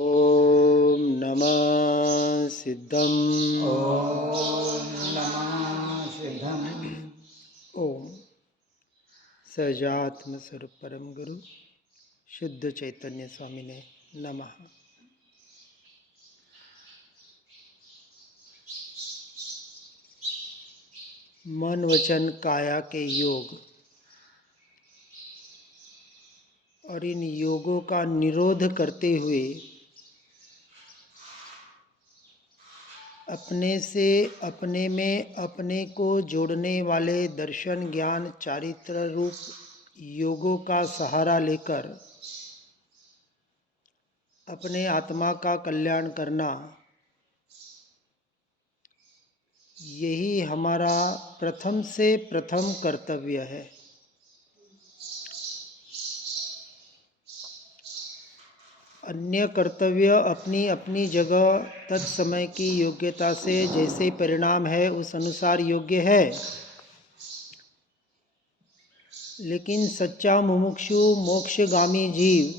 ओम नमः सिद्धम। ॐ नमः सिद्धम्। ओम सजात्म स्वरूप परम गुरु शुद्ध चैतन्य स्वामी ने नमः। मन वचन काया के योग और इन योगों का निरोध करते हुए अपने से अपने में अपने को जोड़ने वाले दर्शन ज्ञान चारित्र रूप योगों का सहारा लेकर अपने आत्मा का कल्याण करना, यही हमारा प्रथम से प्रथम कर्तव्य है। अन्य कर्तव्य अपनी अपनी जगह तत्समय की योग्यता से जैसे परिणाम है उस अनुसार योग्य है, लेकिन सच्चा मुमुक्षु मोक्षगामी जीव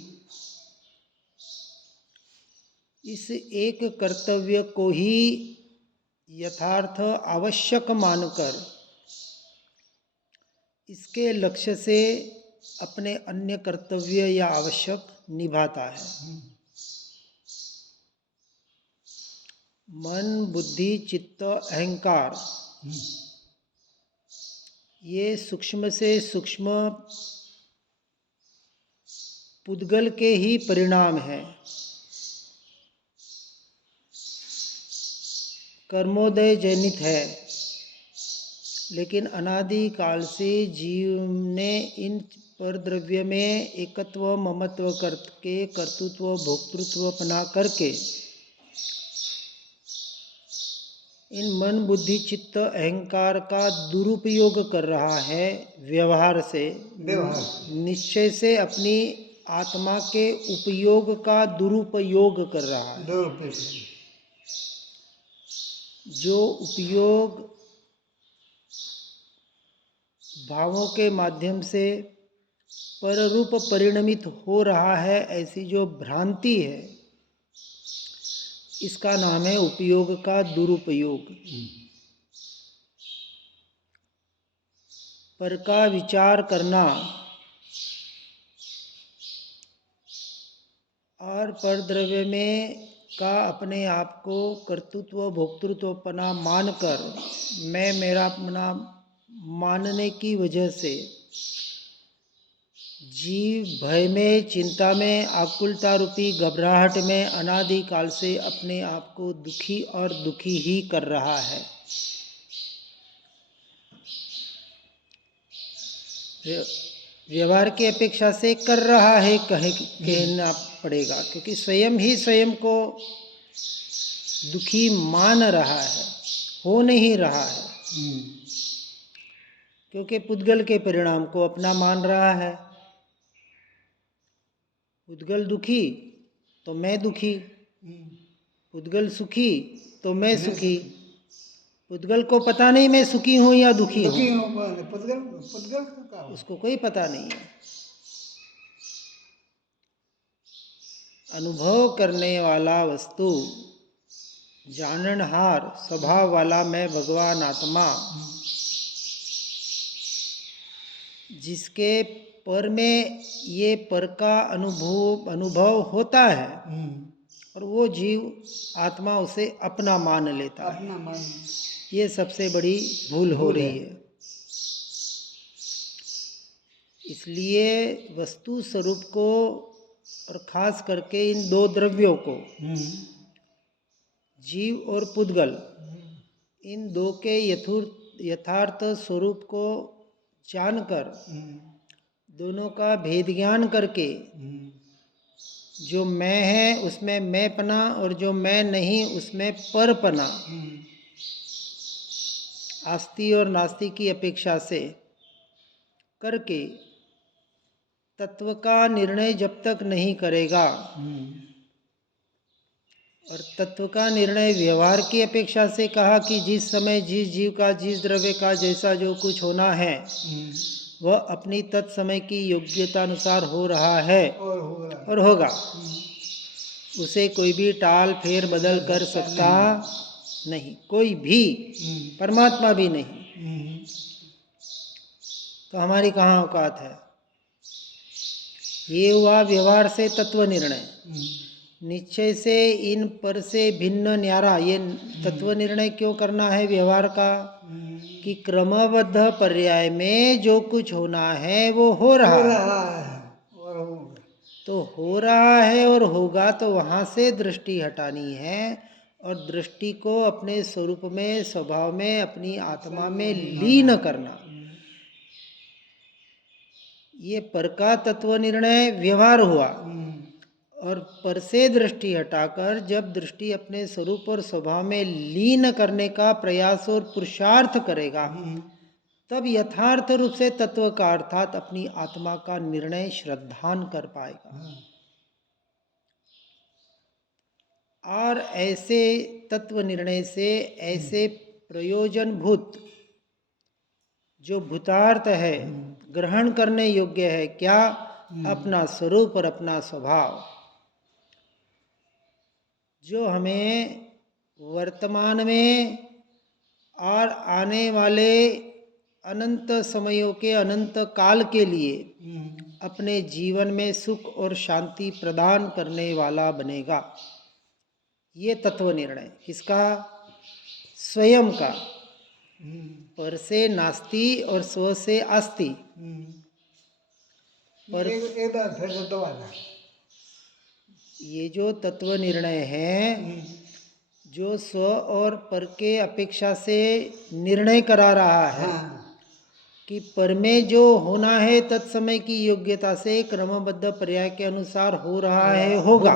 इस एक कर्तव्य को ही यथार्थ आवश्यक मानकर इसके लक्ष्य से अपने अन्य कर्तव्य या आवश्यक निभाता है। मन बुद्धि चित्त अहंकार ये सूक्ष्म से सूक्ष्म पुद्गल के ही परिणाम है। कर्मोदय जनित है, लेकिन अनादि काल से जीव ने इन पर द्रव्य में एकत्व ममत्व करके कर्तृत्व भोक्तृत्व अपना करके इन मन बुद्धि चित्त अहंकार का दुरुपयोग कर रहा है। व्यवहार से निश्चय से अपनी आत्मा के उपयोग का दुरुपयोग कर रहा है। जो उपयोग भावों के माध्यम से पररूप परिणमित हो रहा है, ऐसी जो भ्रांति है, इसका नाम है उपयोग का दुरुपयोग। पर का विचार करना और पर द्रव्य में का अपने आप को कर्तृत्व भोक्तृत्वपना मानकर मैं मेरा अपना मानने की वजह से जीव भय में चिंता में आकुलता रूपी घबराहट में अनादि काल से अपने आप को दुखी और दुखी ही कर रहा है। व्यवहार की अपेक्षा से कर रहा है कहना पड़ेगा, क्योंकि स्वयं ही स्वयं को दुखी मान रहा है, हो नहीं रहा है, क्योंकि पुद्गल के परिणाम को अपना मान रहा है। पुद्गल दुखी तो मैं दुखी, पुद्गल सुखी तो मैं सुखी। पुद्गल को पता नहीं मैं सुखी हूँ या दुखी हूँ, उसको कोई पता नहीं है। अनुभव करने वाला वस्तु, जाननहार स्वभाव वाला मैं भगवान आत्मा, जिसके पर में ये पर का अनुभव होता है, और वो जीव आत्मा उसे अपना मान लेता है। ये सबसे बड़ी भूल हो रही है। इसलिए वस्तु स्वरूप को और खास करके इन दो द्रव्यों को, जीव और पुद्गल, इन दो के यथार्थ स्वरूप को जानकर, दोनों का भेद ज्ञान करके, जो मैं है उसमें मैंपना और जो मैं नहीं उसमें परपना, आस्ति और नास्ति की अपेक्षा से करके तत्व का निर्णय जब तक नहीं करेगा, और तत्व का निर्णय व्यवहार की अपेक्षा से कहा कि जिस समय जिस जीव का जिस द्रव्य का जैसा जो कुछ होना है वह अपनी तत्समय की योग्यता अनुसार हो रहा है और होगा। उसे कोई भी टाल फेर बदल कर सकता नहीं, कोई भी, परमात्मा भी नहीं। तो हमारी कहाँ औकात है। ये हुआ व्यवहार से तत्व निर्णय। निश्चय से इन पर से भिन्न न्यारा, ये तत्व निर्णय क्यों करना है व्यवहार का, कि क्रमबद्ध पर्याय में जो कुछ होना है वो हो रहा है। तो हो रहा है और होगा, तो वहाँ से दृष्टि हटानी है और दृष्टि को अपने स्वरूप में, स्वभाव में, अपनी आत्मा में लीन करना। ये पर का तत्व निर्णय व्यवहार हुआ, और पर से दृष्टि हटाकर जब दृष्टि अपने स्वरूप और स्वभाव में लीन करने का प्रयास और पुरुषार्थ करेगा, तब यथार्थ रूप से तत्व का अर्थात अपनी आत्मा का निर्णय श्रद्धान कर पाएगा। और ऐसे तत्व निर्णय से ऐसे प्रयोजनभूत जो भूतार्थ है, ग्रहण करने योग्य है, क्या, अपना स्वरूप और अपना स्वभाव, जो हमें वर्तमान में और आने वाले अनंत समयों के, अनंत काल के लिए अपने जीवन में सुख और शांति प्रदान करने वाला बनेगा। ये तत्व निर्णय इसका स्वयं का, पर से नास्ति और स्व से अस्ति। पर एक बार फिर से दोबारा। ये जो तत्व निर्णय है, जो स्व और पर के अपेक्षा से निर्णय करा रहा है, कि पर में जो होना है तत्समय की योग्यता से क्रमबद्ध पर्याय के अनुसार हो रहा है, होगा।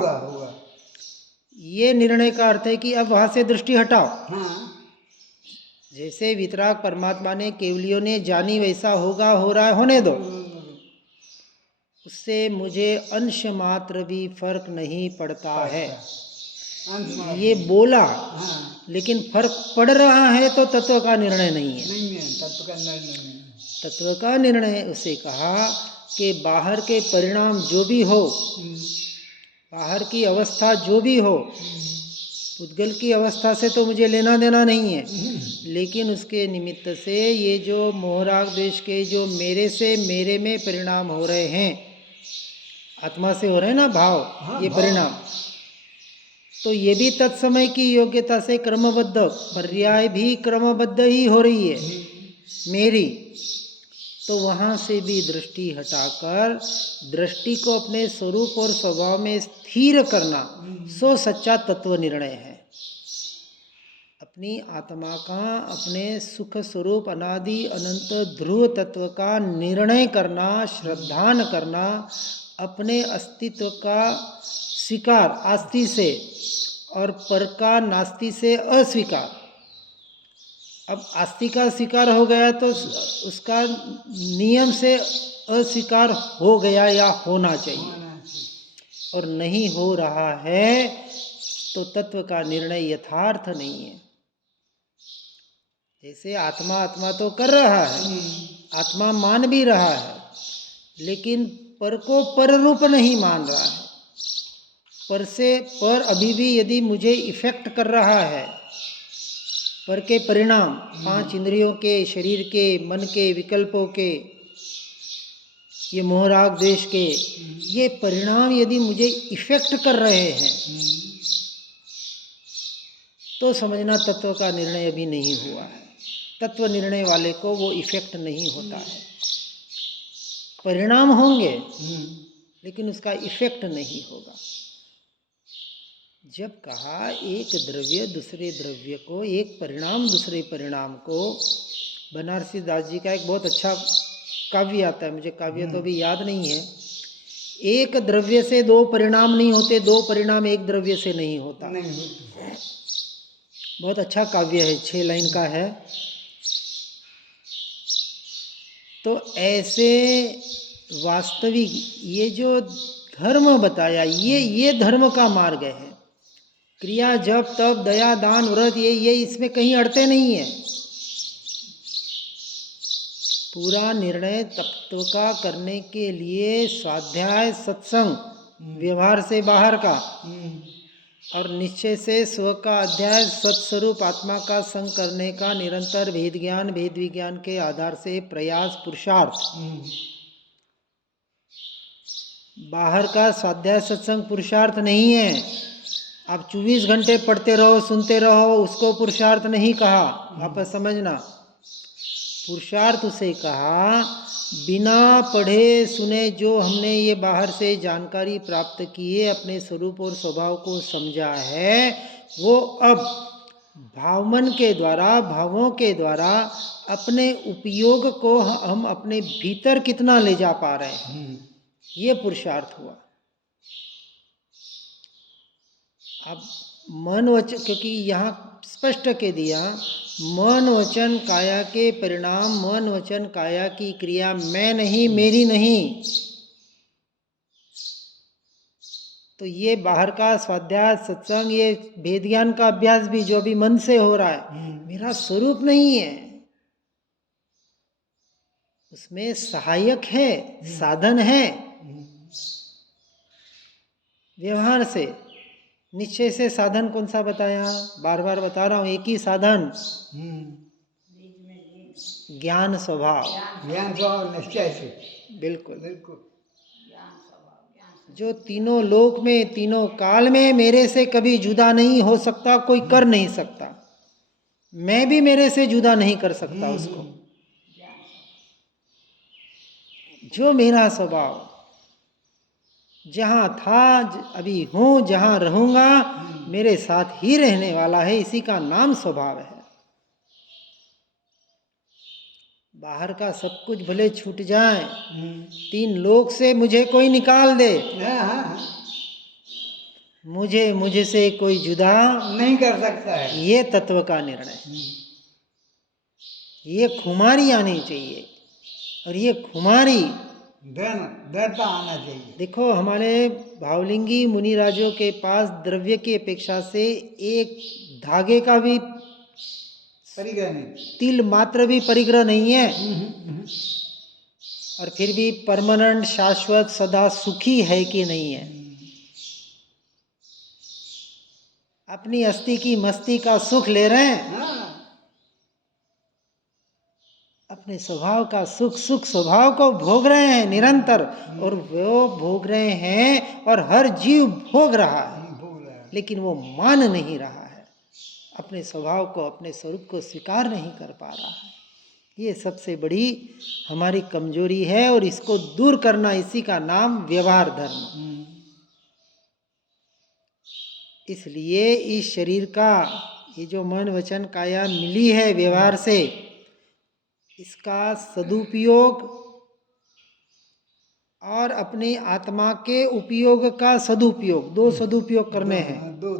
ये निर्णय का अर्थ है कि अब वहां से दृष्टि हटाओ। जैसे वितराग परमात्मा ने, केवलियों ने जानी वैसा होगा, हो रहा है, होने दो। उससे मुझे अंश मात्र भी फर्क नहीं पड़ता है। ये बोला, लेकिन फर्क पड़ रहा है तो तत्व का निर्णय नहीं है। तत्व का निर्णय उसे कहा कि बाहर के परिणाम जो भी हो, बाहर की अवस्था जो भी हो, पुद्गल की अवस्था से तो मुझे लेना देना नहीं है, लेकिन उसके निमित्त से ये जो मोहराग देश के जो मेरे से मेरे में परिणाम हो रहे हैं, आत्मा से हो रहे हैं ना भाव, ये परिणाम, तो ये भी तत्समय की योग्यता से क्रमबद्ध, पर्याय भी क्रमबद्ध ही हो रही है मेरी। तो वहाँ से भी दृष्टि हटाकर दृष्टि को अपने स्वरूप और स्वभाव में स्थिर करना, सो सच्चा तत्व निर्णय है। अपनी आत्मा का, अपने सुख स्वरूप अनादि अनंत ध्रुव तत्व का निर्णय करना, श्रद्धान करना, अपने अस्तित्व का स्वीकार आस्ति से और पर का नास्ति से अस्वीकार। अब आस्ति का स्वीकार हो गया तो उसका नियम से अस्वीकार हो गया या होना चाहिए, और नहीं हो रहा है तो तत्व का निर्णय यथार्थ नहीं है। जैसे आत्मा आत्मा तो कर रहा है, आत्मा मान भी रहा है, लेकिन पर को पर रूप नहीं मान रहा है। पर से पर अभी भी यदि मुझे इफेक्ट कर रहा है, पर के परिणाम, पांच इंद्रियों के, शरीर के, मन के, विकल्पों के, ये मोहराग देश के, ये परिणाम यदि मुझे इफेक्ट कर रहे हैं, तो समझना तत्व का निर्णय अभी नहीं हुआ है। तत्व निर्णय वाले को वो इफेक्ट नहीं होता है। परिणाम होंगे लेकिन उसका इफेक्ट नहीं होगा। जब कहा एक द्रव्य दूसरे द्रव्य को, एक परिणाम दूसरे परिणाम को, बनारसी दास जी का एक बहुत अच्छा काव्य आता है, मुझे काव्य तो अभी याद नहीं है, एक द्रव्य से दो परिणाम नहीं होते, दो परिणाम एक द्रव्य से नहीं होता। बहुत अच्छा काव्य है, 6 लाइन का है। तो ऐसे वास्तविक ये जो धर्म बताया, ये धर्म का मार्ग है। क्रिया, जप, तप, दया, दान, व्रत, ये इसमें कहीं अड़ते नहीं है। पूरा निर्णय तत्व का करने के लिए स्वाध्याय, सत्संग, व्यवहार से बाहर का, और निश्चय से स्व का अध्याय सत्स्वरूप आत्मा का संग करने का निरंतर भेद ज्ञान भेद विज्ञान के आधार से प्रयास पुरुषार्थ। बाहर का स्वाध्याय सत्संग पुरुषार्थ नहीं है। आप 24 घंटे पढ़ते रहो सुनते रहो, उसको पुरुषार्थ नहीं कहा। वापस समझना, पुरुषार्थ उसे कहा बिना पढ़े सुने जो हमने ये बाहर से जानकारी प्राप्त की है, अपने स्वरूप और स्वभाव को समझा है, वो अब भावमन के द्वारा भावों के द्वारा अपने उपयोग को हम अपने भीतर कितना ले जा पा रहे हैं, ये पुरुषार्थ हुआ। अब मन वचन, क्योंकि यहाँ स्पष्ट के दिया मन वचन काया के परिणाम, मन वचन काया की क्रिया मैं नहीं मेरी नहीं। तो ये बाहर का स्वाध्याय सत्संग, ये भेद ज्ञान का अभ्यास भी जो अभी मन से हो रहा है, मेरा स्वरूप नहीं है। उसमें सहायक है, साधन है। व्यवहार से, निश्चय से साधन कौन सा बताया? बार बार बता रहा हूं, एक ही साधन, ज्ञान स्वभाव। ज्ञान स्वभाव निश्चय से, बिल्कुल बिल्कुल। जो तीनों लोक में तीनों काल में मेरे से कभी जुदा नहीं हो सकता, कोई कर नहीं सकता, मैं भी मेरे से जुदा नहीं कर सकता उसको। जो मेरा स्वभाव जहाँ था, अभी हूँ, जहाँ रहूँगा, मेरे साथ ही रहने वाला है, इसी का नाम स्वभाव है। बाहर का सब कुछ भले छूट जाए, 3 लोक से मुझे कोई निकाल दे, मुझे मुझसे कोई जुदा नहीं कर सकता है। ये तत्व का निर्णय, ये खुमारी आनी चाहिए। और ये खुमारी दृढ़ता आना चाहिए। देखो, हमारे भावलिंगी मुनिराजों के पास द्रव्य की अपेक्षा से एक धागे का भी परिग्रह नहीं, तिल मात्र भी परिग्रह नहीं है, और फिर भी परमानेंट शाश्वत सदा सुखी है कि नहीं है। अपनी अस्थि की मस्ती का सुख ले रहे हैं, अपने स्वभाव का सुख, सुख स्वभाव को भोग रहे हैं निरंतर, और वो भोग रहे हैं और हर जीव भोग रहा है, लेकिन वो मान नहीं रहा है, अपने स्वभाव को, अपने स्वरूप को स्वीकार नहीं कर पा रहा है। ये सबसे बड़ी हमारी कमजोरी है, और इसको दूर करना, इसी का नाम व्यवहार धर्म। इसलिए इस शरीर का ये जो मन वचन काया मिली है व्यवहार से, इसका सदुपयोग और अपनी आत्मा के उपयोग का सदुपयोग, 2 सदुपयोग करने हैं। दो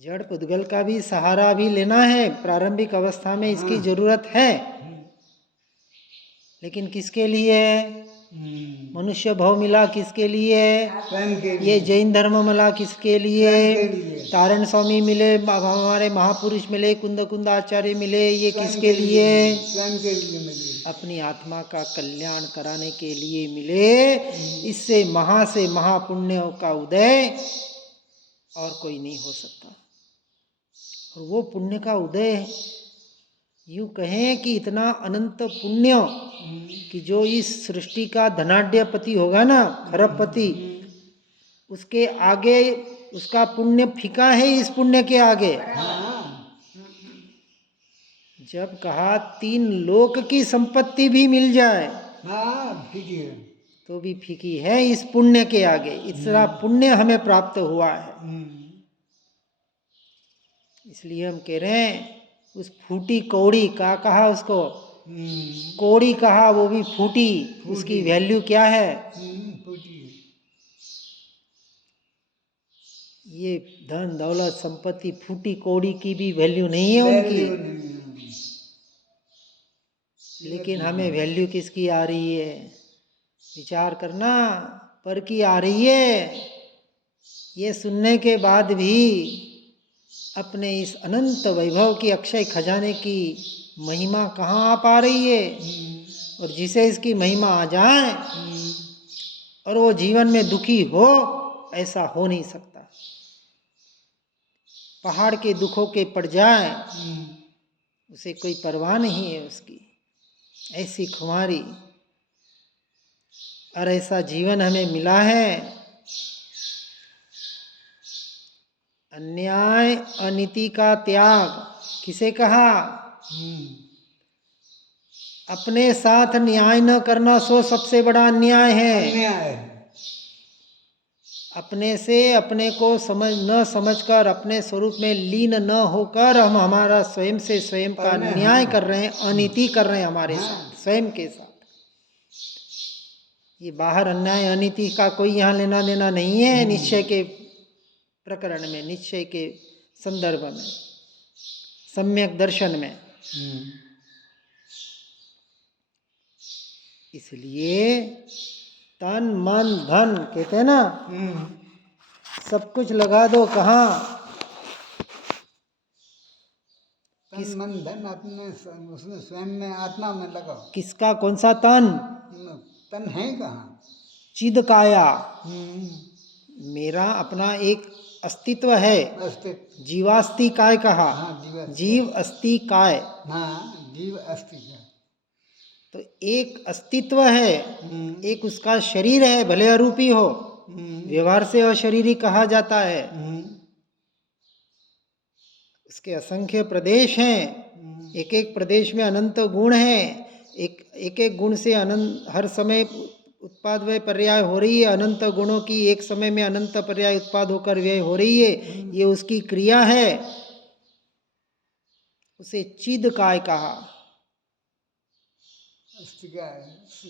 जड़ पुद्गल का भी सहारा भी लेना है, प्रारंभिक अवस्था में इसकी जरूरत है, लेकिन किसके लिए है? मनुष्य भाव मिला किसके लिए? ये जैन धर्म मिला किसके लिए? तारण स्वामी मिले, हमारे महापुरुष मिले, कुंद आचार्य मिले, ये किसके लिए? स्वयं के लिए मिले, अपनी आत्मा का कल्याण कराने के लिए मिले। इससे महापुण्य का उदय और कोई नहीं हो सकता। और वो पुण्य का उदय, यूं कहें कि इतना अनंत पुण्य कि जो इस सृष्टि का धनाढ्यपति होगा ना, खरबपति, उसके आगे उसका पुण्य फीका है, इस पुण्य के आगे। जब कहा 3 लोक की संपत्ति भी मिल जाए फीकी है, तो भी फीकी है इस पुण्य के आगे। इतना पुण्य हमें प्राप्त हुआ है। इसलिए हम कह रहे हैं, उस फूटी कौड़ी का कहा उसको, कौड़ी कहा, वो भी फूटी, उसकी वैल्यू क्या है? ये धन दौलत संपत्ति फूटी कौड़ी की भी वैल्यू नहीं है उनकी। लेकिन हमें वैल्यू किसकी आ रही है? विचार करना, पर की आ रही है। ये सुनने के बाद भी अपने इस अनंत वैभव की अक्षय खजाने की महिमा कहाँ आ पा रही है? और जिसे इसकी महिमा आ जाए, और वो जीवन में दुखी हो, ऐसा हो नहीं सकता। पहाड़ के दुखों के पड़ जाए, उसे कोई परवाह नहीं है उसकी, ऐसी खुमारी। और ऐसा जीवन हमें मिला है। अन्याय अनीति का त्याग किसे कहा? अपने साथ न्याय न करना सो सबसे बड़ा अन्याय है। अन्याय है। अपने से अपने को समझकर अपने स्वरूप में लीन न होकर हम हमारा स्वयं से स्वयं का न्याय कर रहे हैं, अनीति कर रहे हैं हमारे साथ, स्वयं के साथ। ये बाहर अन्याय अनीति का कोई यहाँ लेना देना नहीं है। निश्चय के प्रकरण में, निश्चय के संदर्भ में, सम्यक दर्शन में। इसलिए तन मन धन कहते हैं ना, सब कुछ लगा दो कहाँ? तन मन धन अपने उसमें स्वयं में, आत्मा में लगाओ। किसका कौन सा तन? तन है कहाँ? चिद काया, मेरा अपना एक अस्तित्व है। अस्तित्व। जीवास्ति काय कहा? जीव अस्ति काय। हाँ, जीव अस्ति। तो एक अस्तित्व है, एक उसका शरीर है, भले अरूपी हो, व्यवहार से अशरीरी कहा जाता है। उसके असंख्य प्रदेश हैं, एक एक प्रदेश में अनंत गुण हैं, एक एक गुण से अनंत हर समय उत्पाद व्यय पर्याय हो रही है। अनंत गुणों की एक समय में अनंत पर्याय उत्पाद होकर व्यय हो रही है, ये उसकी क्रिया है। उसे चिद काय कहा।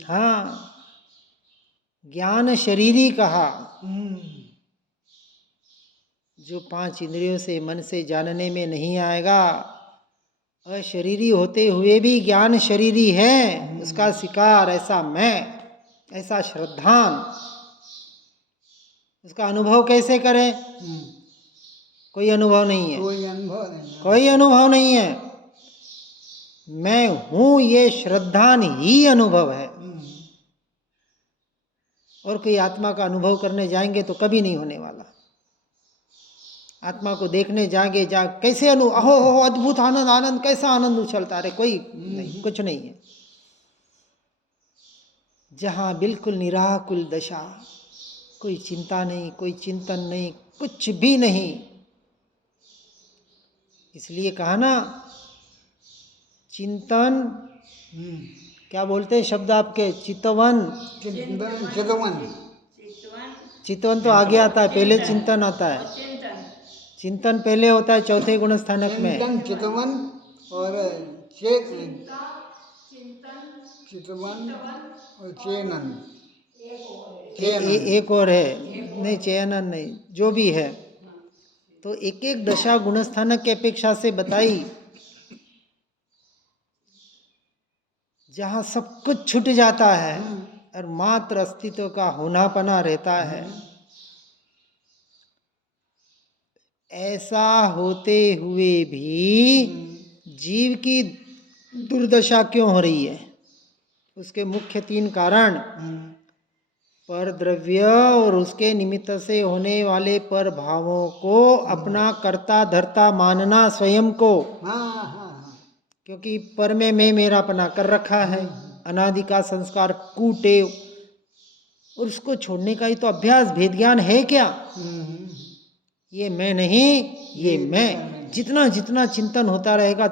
हाँ, ज्ञान शरीरी कहा। जो 5 इंद्रियों से, मन से जानने में नहीं आएगा, अशरीरी होते हुए भी ज्ञान शरीरी है, उसका शिकार ऐसा मैं, ऐसा श्रद्धान, उसका अनुभव कैसे करें? कोई अनुभव नहीं है, कोई अनुभव नहीं है। मैं हूं, ये श्रद्धान ही अनुभव है। और कोई आत्मा का अनुभव करने जाएंगे तो कभी नहीं होने वाला। आत्मा को देखने जाएंगे, कैसे अहो अद्भुत आनंद, आनंद, कैसा आनंद उछलता, अरे कोई नहीं, कुछ नहीं है। जहाँ बिल्कुल निराकुल दशा, कोई चिंता नहीं, कोई चिंतन नहीं, कुछ भी नहीं। इसलिए कहा ना, चिंतन, क्या बोलते हैं शब्द आपके? चितवन। चितवन तो आगे आता है, पहले चिंतन आता है। चिंतन पहले होता है चौथे गुण स्थानक में। चितवन और चितवन और चेनन, एक और है, नहीं चयनन नहीं, जो भी है। तो एक एक दशा गुणस्थानक की अपेक्षा से बताई, जहाँ सब कुछ छूट जाता है और मात्र अस्तित्व का होनापना रहता है। ऐसा होते हुए भी जीव की दुर्दशा क्यों हो रही है? उसके मुख्य 3 कारण, पर द्रव्य और उसके निमित्त से होने वाले पर भावों को अपना कर्ता धर्ता मानना स्वयं को। क्योंकि पर में मैं मेरापना कर रखा है, अनादि का संस्कार कुटेव, और उसको छोड़ने का ही तो अभ्यास भेद ज्ञान है क्या? ये मैं नहीं, ये मैं। जितना जितना चिंतन होता रहेगा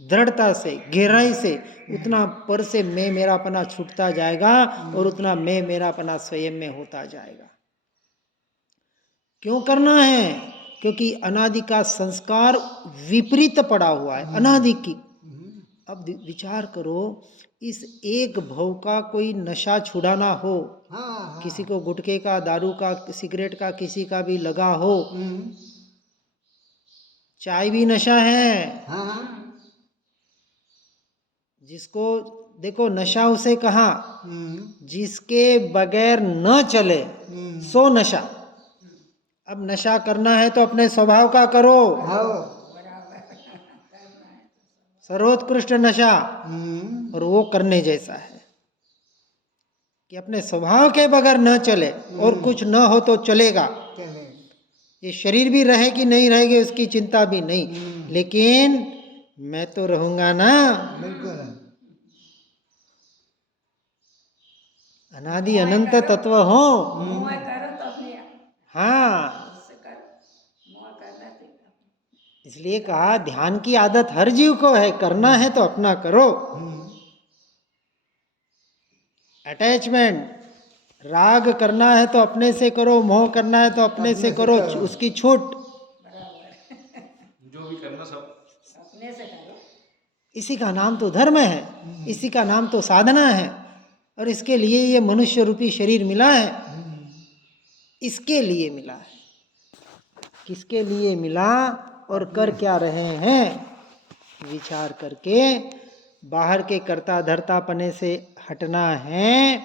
दृढ़ता से, गहराई से, उतना पर से मैं मेरापना छूटता जाएगा और उतना मैं मेरापना स्वयं में होता जाएगा। क्यों करना है? क्योंकि अनादि का संस्कार विपरीत पड़ा हुआ है, अनादि की। अब विचार करो, इस एक भव का कोई नशा छुड़ाना हो, किसी को गुटखे का, दारू का, सिगरेट का, किसी का भी लगा हो, चाय भी नशा है। जिसको देखो, नशा उसे कहा जिसके बगैर न चले सो नशा। अब नशा करना है तो अपने स्वभाव का करो, सर्वोत्कृष्ट नशा, और वो करने जैसा है। कि अपने स्वभाव के बगैर न चले और कुछ न हो तो चलेगा। चले ये शरीर भी रहे कि नहीं रहेगी उसकी चिंता भी नहीं, लेकिन मैं तो रहूंगा ना। बिल्कुल अनादि अनंत तत्व हो। मोह करो तो अपने हाँ, उससे करो, मोह करना तो इसलिए कहा ध्यान की आदत हर जीव को है, करना है तो अपना करो। अटैचमेंट, राग करना है तो अपने से करो, मोह करना है तो अपने से करो, उसकी छूट। बराबर जो भी करना सब अपने से करो। इसी का नाम तो धर्म है, इसी का नाम तो साधना है, और इसके लिए ये मनुष्य रूपी शरीर मिला है। इसके लिए मिला है। किसके लिए मिला और कर क्या रहे हैं, विचार करके बाहर के कर्ता धर्ता पने से हटना है।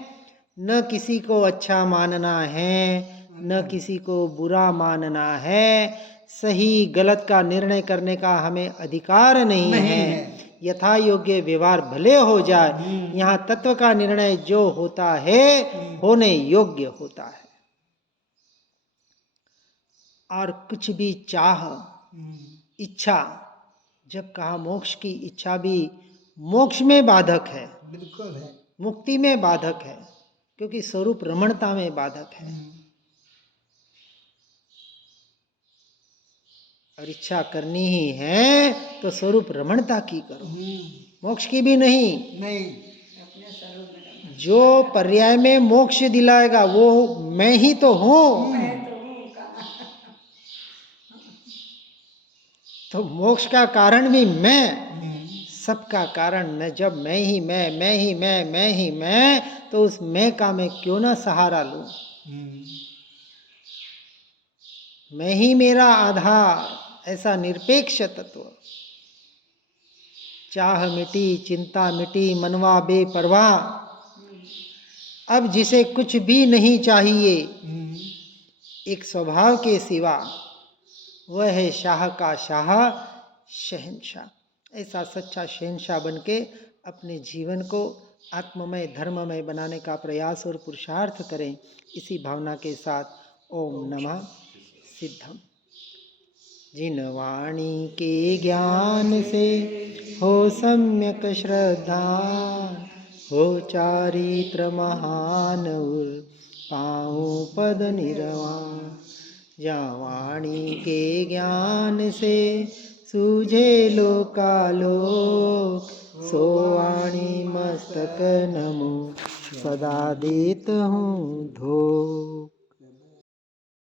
न किसी को अच्छा मानना है, न किसी को बुरा मानना है। सही गलत का निर्णय करने का हमें अधिकार नहीं है। यथा योग्य व्यवहार भले हो जाए, यहाँ तत्व का निर्णय जो होता है होने योग्य होता है। और कुछ भी चाह, इच्छा, जब कहा मोक्ष की इच्छा भी मोक्ष में बाधक है, बिल्कुल है। मुक्ति में बाधक है, क्योंकि स्वरूप रमणता में बाधक है। और इच्छा करनी ही है तो स्वरूप रमणता की करो, मोक्ष की भी नहीं। अपने स्वरूप में रहो। जो पर्याय में मोक्ष दिलाएगा वो मैं ही तो हूँ। मैं तो हूँ कहाँ। तो मोक्ष का कारण भी मैं, सबका कारण मैं। जब मैं ही मैं, तो उस मैं का मैं क्यों ना सहारा लूं। मैं ही मेरा आधार, ऐसा निरपेक्ष तत्व। चाह मिटी, चिंता मिटी, मनवा बेपरवाह। अब जिसे कुछ भी नहीं चाहिए एक स्वभाव के सिवा, वह है शाह का शाह, शहंशाह। ऐसा सच्चा शहंशाह बन के अपने जीवन को आत्ममय धर्ममय बनाने का प्रयास और पुरुषार्थ करें। इसी भावना के साथ ओम नमः सिद्धम। जिन वाणी के ज्ञान से हो सम्यक श्रद्धा, हो चारित्र महान उर पाऊं पद निर्वाण। जहाँ वाणी के ज्ञान से सूझे लोकालोक, सो वाणी मस्तक नमो सदा देत हूँ धो।